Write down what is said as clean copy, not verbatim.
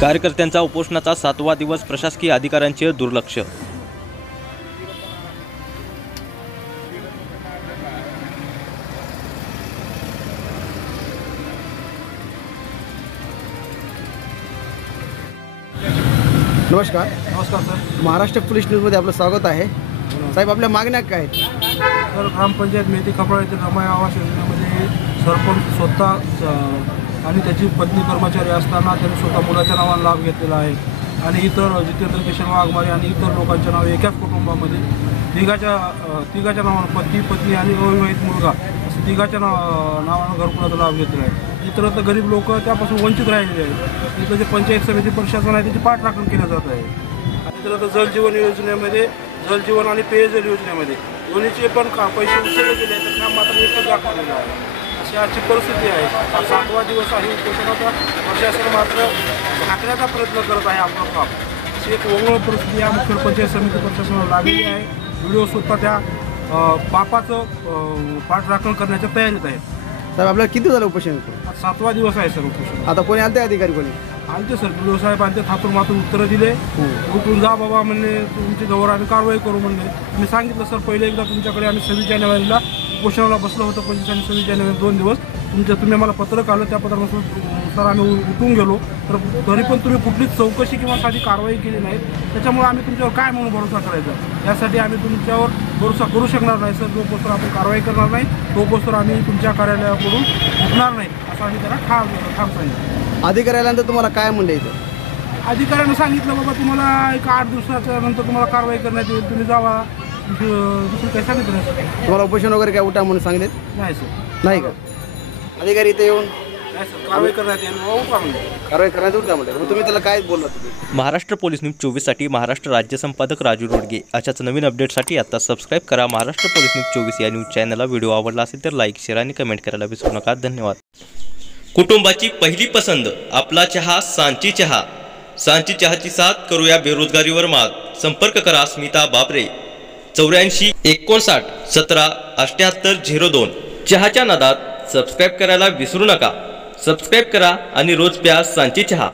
कार्यकर्त्यांचा उपोषणाचा 7वा दिवस, प्रशासकीय अधिकाऱ्यांचे दुर्लक्ष। नमस्कार सर। महाराष्ट्र पोलीस न्यूजमध्ये आपलं स्वागत आहे। साहेब, आपल्या मागण्या काय आहेत? तर ग्रामपंचायत मेथी खपळा येथील रमाई आवास योजनेमध्ये सरपंच स्वतः आणि त्याची पत्नी कर्मचारी असताना त्यांनी स्वतः मुलाच्या नावाने लाभ घेतलेला आहे आणि इतर जितेंद्र किशन वाघमारे आणि इतर लोकांच्या नावे एकाच कुटुंबामध्ये तिघाच्या नावानं पत्नी आणि अविवाहित मुलगा असं तिघाच्या नावानं घरकुलाचा लाभ घेतलेला आहे। इतरत्र गरीब लोक त्यापासून वंचित राहिलेले आहेत। इथं जे पंचायत समिती प्रशासन आहे त्याची पाठराखण केलं जात आहे। आणि इतरत्र जलजीवन योजनेमध्ये, जलजीवन आणि पेयजल योजनेमध्ये दोन्हीचे पण पैसे उचलले गेले तर काम मात्र एकच दाखवलेलं आहे। अशी आजची परिस्थिती आहे। हा 7वा दिवस आहे उपोषणाचा। प्रशासन मात्र झाकण्याचा प्रयत्न करत आहे आपलं काम। अशी एक ओघळ परिस्थिती या मुख्य पंचायत समिती प्रशासनाला लागलेली आहे। व्हिडिओ सुद्धा त्या पापाचं पाठराखण करण्याच्या तयारीत आहे। साहेब, आपल्याला किती झालं उपोषण? 7वा दिवस आहे सर उपोषण। आता कोणी आलते अधिकारी? कोणी आलते सर, व्हिडिओ साहेब आलते, थातून मातून उत्तरं दिले। उठून जा बाबा म्हणले, तुमची जवळ आम्ही कारवाई करू म्हणले। मी सांगितलं सर, पहिले एकदा तुमच्याकडे आम्ही 26 जानेवारीला उपोषणाला बसलो होतो, 25 आणि 26 जानेवारी 2 दिवस तुम्ही आम्हाला पत्र काढलं। त्या पत्रानुसार सर आम्ही उठून गेलो, तर तरी पण तुम्ही कुठलीच चौकशी किंवा साधी कारवाई केली नाही। त्याच्यामुळे आम्ही तुमच्यावर काय म्हणून भरोसा करायचा? यासाठी आम्ही तुमच्यावर भरोसा करू शकणार नाही सर। जोपर्यंत आपण कारवाई करणार नाही तोपर्यंत आम्ही तुमच्या कार्यालयाकडून उठणार नाही असं आम्ही त्याला ठाम सांगितलं। अधिकाऱ्याला तुम्हाला काय म्हणलं? इथं अधिकाऱ्यांना सांगितलं, बाबा तुम्हाला एक 8 दिवसाच्या नंतर तुम्हाला कारवाई करण्यात येईल, तुम्ही जावा। दुसरं काय सांगितलं नाही सर। तुम्हाला उपोषण वगैरे काय उठा म्हणून सांगितले? नाही सर। नाही का? अधिकारी इथे येऊन नाही सर, कारवाई करण्यात येईल उठा म्हणले। कारवाई करण्यात उठा म्हणले। मग तुम्ही त्याला काय बोलला? तुम्ही महाराष्ट्र पोलीस न्यूज 24 साठी महाराष्ट्र राज्य संपादक राजू रोडगे। अशाच नवीन अपडेटसाठी आता सबस्क्राईब करा महाराष्ट्र पोलीस न्यूज 24 या न्यूज चॅनलला। व्हिडिओ आवडला असेल तर लाईक, शेअर आणि कमेंट करायला विसरू नका। धन्यवाद। कुटुंबाची पहिली पसंत आपला चहा सांची चहा। सांची चहाची साथ करूया बेरोजगारीवर मात। संपर्क करा स्मिता बाबरे 84 59 17 78 02। चहाच्या नादात सबस्क्राईब करायला विसरू नका। सबस्क्राईब करा आणि रोज प्या सांची चहा।